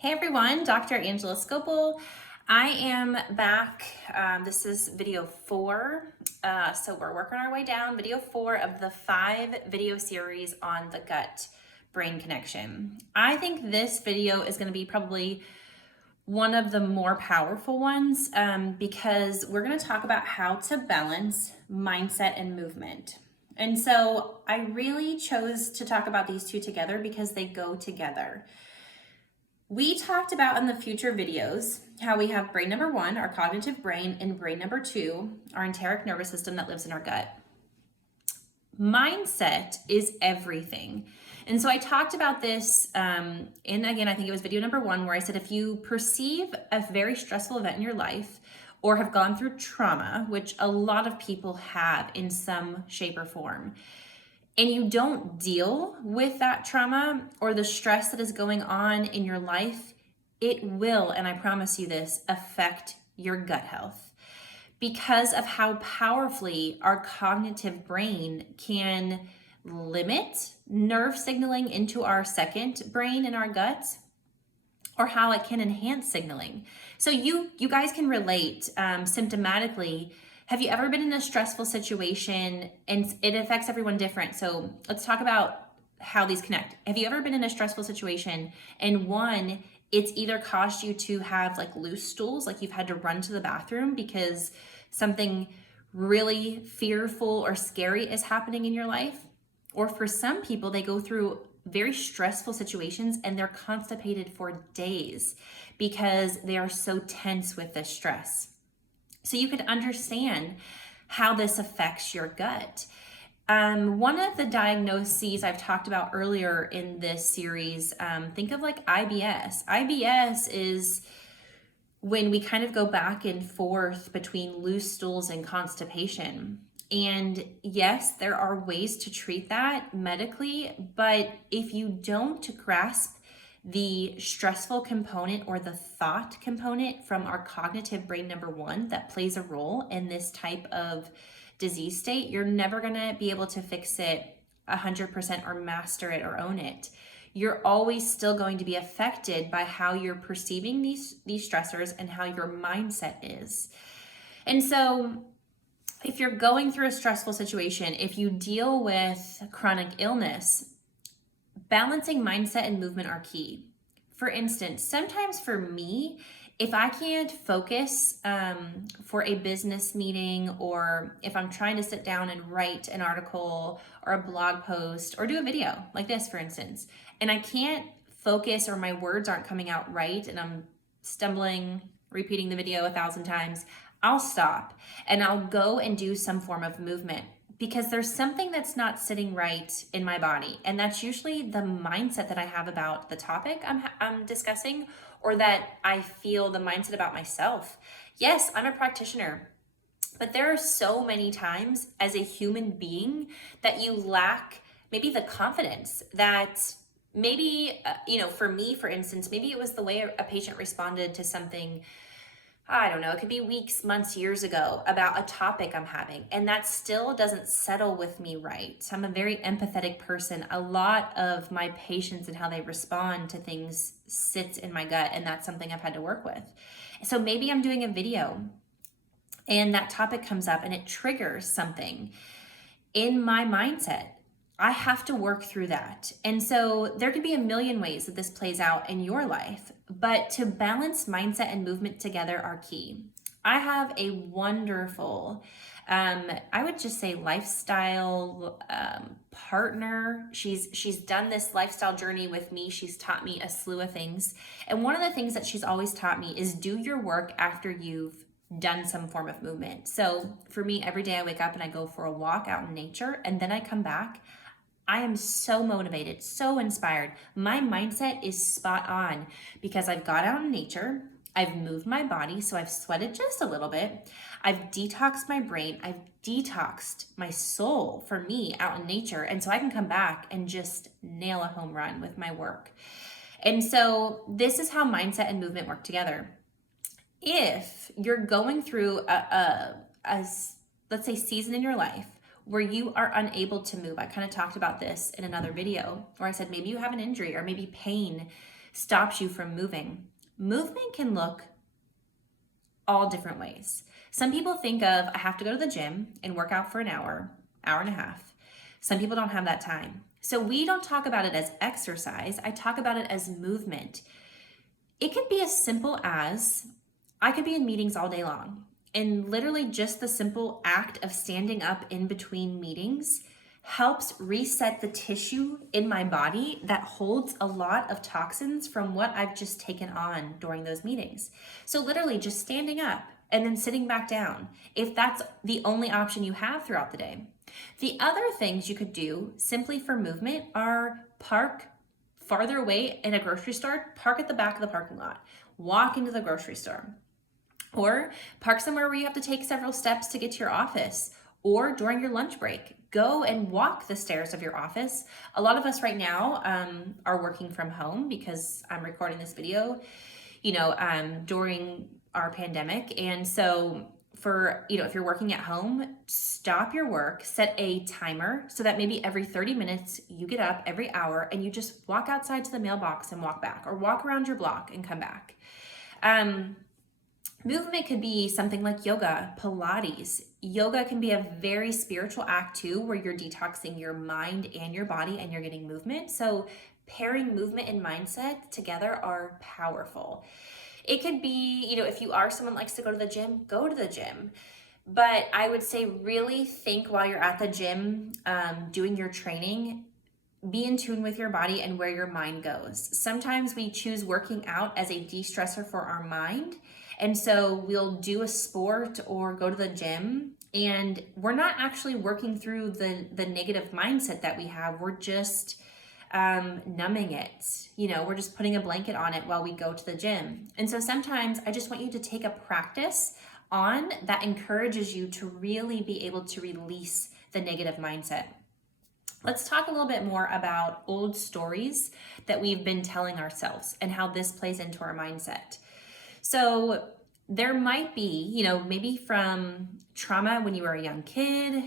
Hey everyone, Dr. Angela Scopel. I am back. This is video 4. So we're working our way down. Video 4 of the 5 video series on the gut-brain connection. I think this video is going to be probably one of the more powerful ones because we're going to talk about how to balance mindset and movement. And so I really chose to talk about these two together because they go together. We talked about in the future videos how we have brain number 1, our cognitive brain, and brain number 2, our enteric nervous system that lives in our gut. Mindset is everything. And so I talked about this, and again, I think it was video number 1, where I said if you perceive a very stressful event in your life or have gone through trauma, which a lot of people have in some shape or form, and you don't deal with that trauma or the stress that is going on in your life, it will, and I promise you this, affect your gut health because of how powerfully our cognitive brain can limit nerve signaling into our second brain in our guts, or how it can enhance signaling. So you guys can relate symptomatically. Have you ever been in a stressful situation? And it affects everyone different. So let's talk about how these connect. Have you ever been in a stressful situation and one, it's either caused you to have like loose stools, like you've had to run to the bathroom because something really fearful or scary is happening in your life? Or for some people, they go through very stressful situations and they're constipated for days because they are so tense with this stress. So you can understand how this affects your gut. One of the diagnoses I've talked about earlier in this series, think of like IBS. IBS is when we kind of go back and forth between loose stools and constipation. And yes, there are ways to treat that medically, but if you don't grasp the stressful component or the thought component from our cognitive brain number 1 that plays a role in this type of disease state, you're never going to be able to fix it 100% or master it or own it. You're always still going to be affected by how you're perceiving these stressors and how your mindset is. And so if you're going through a stressful situation, if you deal with chronic illness, balancing mindset and movement are key. For instance, sometimes for me, if I can't focus for a business meeting, or if I'm trying to sit down and write an article or a blog post or do a video like this, for instance, and I can't focus or my words aren't coming out right and I'm stumbling, repeating the video 1,000 times, I'll stop and I'll go and do some form of movement because there's something that's not sitting right in my body. And that's usually the mindset that I have about the topic I'm discussing, or that I feel the mindset about myself. Yes, I'm a practitioner, but there are so many times as a human being that you lack maybe the confidence that maybe, for me, for instance, maybe it was the way a patient responded to something, I don't know, it could be weeks, months, years ago about a topic I'm having, and that still doesn't settle with me right. I'm a very empathetic person. A lot of my patients and how they respond to things sits in my gut, and that's something I've had to work with. So maybe I'm doing a video and that topic comes up and it triggers something in my mindset. I have to work through that. And so there could be a million ways that this plays out in your life, but to balance mindset and movement together are key. I have a wonderful, I would just say lifestyle partner. She's done this lifestyle journey with me. She's taught me a slew of things. And one of the things that she's always taught me is do your work after you've done some form of movement. So for me, every day I wake up and I go for a walk out in nature, and then I come back. I am so motivated, so inspired. My mindset is spot on because I've got out in nature, I've moved my body, so I've sweated just a little bit. I've detoxed my brain, I've detoxed my soul for me out in nature, and so I can come back and just nail a home run with my work. And so this is how mindset and movement work together. If you're going through a let's say season in your life where you are unable to move. I kind of talked about this in another video where I said maybe you have an injury or maybe pain stops you from moving. Movement can look all different ways. Some people think of, I have to go to the gym and work out for an hour, hour and a half. Some people don't have that time. So we don't talk about it as exercise. I talk about it as movement. It could be as simple as, I could be in meetings all day long, and literally just the simple act of standing up in between meetings helps reset the tissue in my body that holds a lot of toxins from what I've just taken on during those meetings. So literally just standing up and then sitting back down, if that's the only option you have throughout the day. The other things you could do simply for movement are park farther away in a grocery store, park at the back of the parking lot, walk into the grocery store, or park somewhere where you have to take several steps to get to your office, or during your lunch break, go and walk the stairs of your office. A lot of us right now are working from home because I'm recording this video, during our pandemic. And so if you're working at home, stop your work, set a timer so that maybe every 30 minutes you get up every hour and you just walk outside to the mailbox and walk back, or walk around your block and come back. Movement could be something like yoga, Pilates. Yoga can be a very spiritual act too, where you're detoxing your mind and your body and you're getting movement. So pairing movement and mindset together are powerful. It could be, if you are someone that likes to go to the gym, go to the gym. But I would say really think while you're at the gym, doing your training, be in tune with your body and where your mind goes. Sometimes we choose working out as a de-stressor for our mind. And so we'll do a sport or go to the gym, and we're not actually working through the negative mindset that we have. We're just numbing it. We're just putting a blanket on it while we go to the gym. And so sometimes I just want you to take a practice on that encourages you to really be able to release the negative mindset. Let's talk a little bit more about old stories that we've been telling ourselves and how this plays into our mindset. So there might be, maybe from trauma when you were a young kid,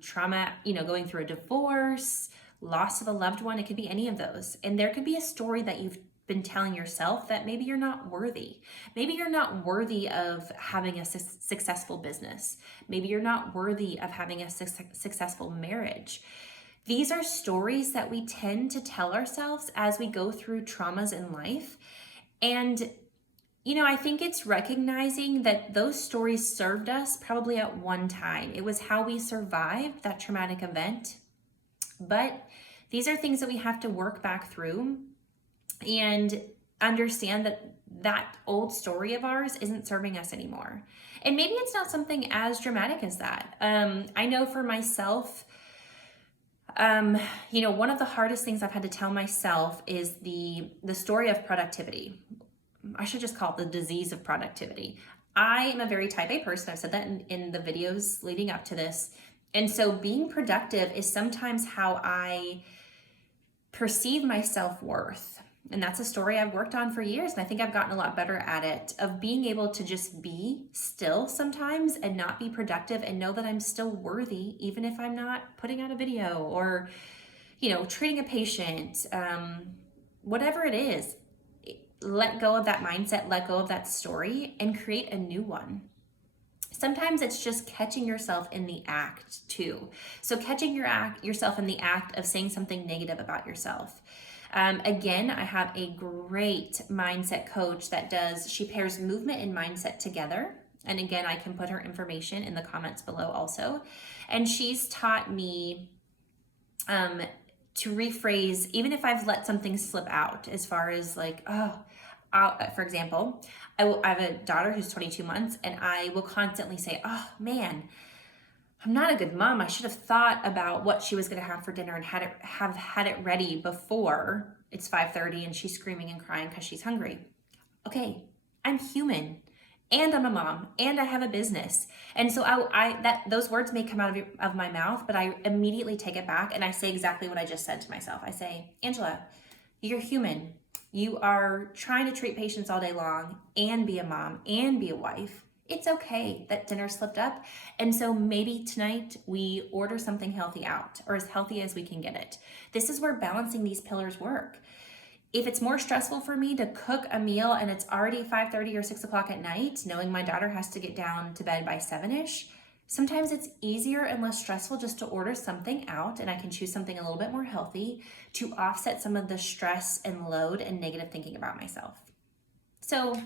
trauma, going through a divorce, loss of a loved one. It could be any of those. And there could be a story that you've been telling yourself that maybe you're not worthy. Maybe you're not worthy of having a successful business. Maybe you're not worthy of having a successful marriage. These are stories that we tend to tell ourselves as we go through traumas in life. And I think it's recognizing that those stories served us probably at one time. It was how we survived that traumatic event. But these are things that we have to work back through and understand that old story of ours isn't serving us anymore. And maybe it's not something as dramatic as that. I know for myself, one of the hardest things I've had to tell myself is the story of productivity. I should just call it the disease of productivity. I am a very type A person. I've said that in the videos leading up to this. And so being productive is sometimes how I perceive my self-worth. And that's a story I've worked on for years. And I think I've gotten a lot better at it, of being able to just be still sometimes and not be productive and know that I'm still worthy, even if I'm not putting out a video or, treating a patient, whatever it is. Let go of that mindset, let go of that story, and create a new one. Sometimes it's just catching yourself in the act too. So catching yourself in the act of saying something negative about yourself. Again, I have a great mindset coach she pairs movement and mindset together. And again, I can put her information in the comments below also. And she's taught me to rephrase, even if I've let something slip out, as far as for example, I have a daughter who's 22 months, and I will constantly say, oh man, I'm not a good mom. I should have thought about what she was going to have for dinner and have had it ready before it's 5:30 and she's screaming and crying because she's hungry. Okay, I'm human, and I'm a mom, and I have a business. And so those words may come out of my mouth, but I immediately take it back and I say exactly what I just said to myself. I say, Angela, you're human. You are trying to treat patients all day long and be a mom and be a wife. It's okay that dinner slipped up. And so maybe tonight we order something healthy out, or as healthy as we can get it. This is where balancing these pillars work. If it's more stressful for me to cook a meal and it's already 5:30 or 6 o'clock at night, knowing my daughter has to get down to bed by 7-ish, sometimes it's easier and less stressful just to order something out, and I can choose something a little bit more healthy to offset some of the stress and load and negative thinking about myself. So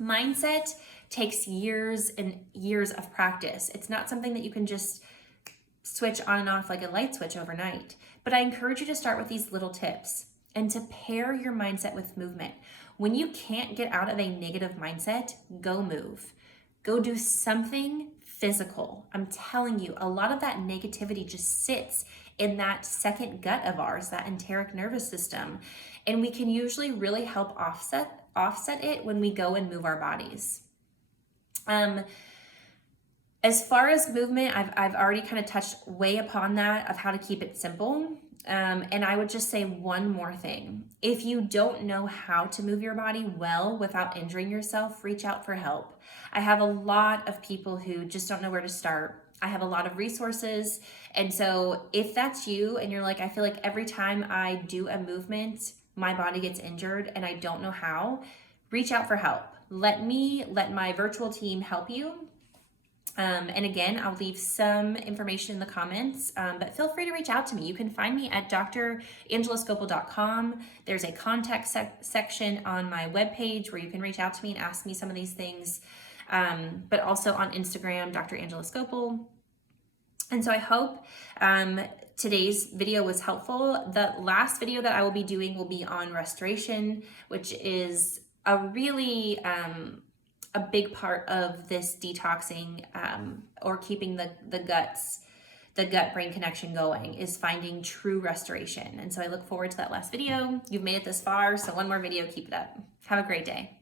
mindset takes years and years of practice. It's not something that you can just switch on and off like a light switch overnight. But I encourage you to start with these little tips and to pair your mindset with movement. When you can't get out of a negative mindset, go move. Go do something physical. I'm telling you, a lot of that negativity just sits in that second gut of ours, that enteric nervous system. And we can usually really help offset it when we go and move our bodies. As far as movement, I've already kind of touched way upon that of how to keep it simple. And I would just say one more thing. If you don't know how to move your body well without injuring yourself, reach out for help. I have a lot of people who just don't know where to start. I have a lot of resources. And so if that's you and you're like, I feel like every time I do a movement, my body gets injured and I don't know how, reach out for help. Let my virtual team help you. And again, I'll leave some information in the comments, but feel free to reach out to me. You can find me at drangelaScopel.com. There's a contact section on my webpage where you can reach out to me and ask me some of these things, but also on Instagram, Dr. Angela Scopel. And so I hope today's video was helpful. The last video that I will be doing will be on restoration, which is a really a big part of this detoxing or keeping the gut-brain connection going is finding true restoration. And so I look forward to that last video. You've made it this far, so one more video, keep it up. Have a great day.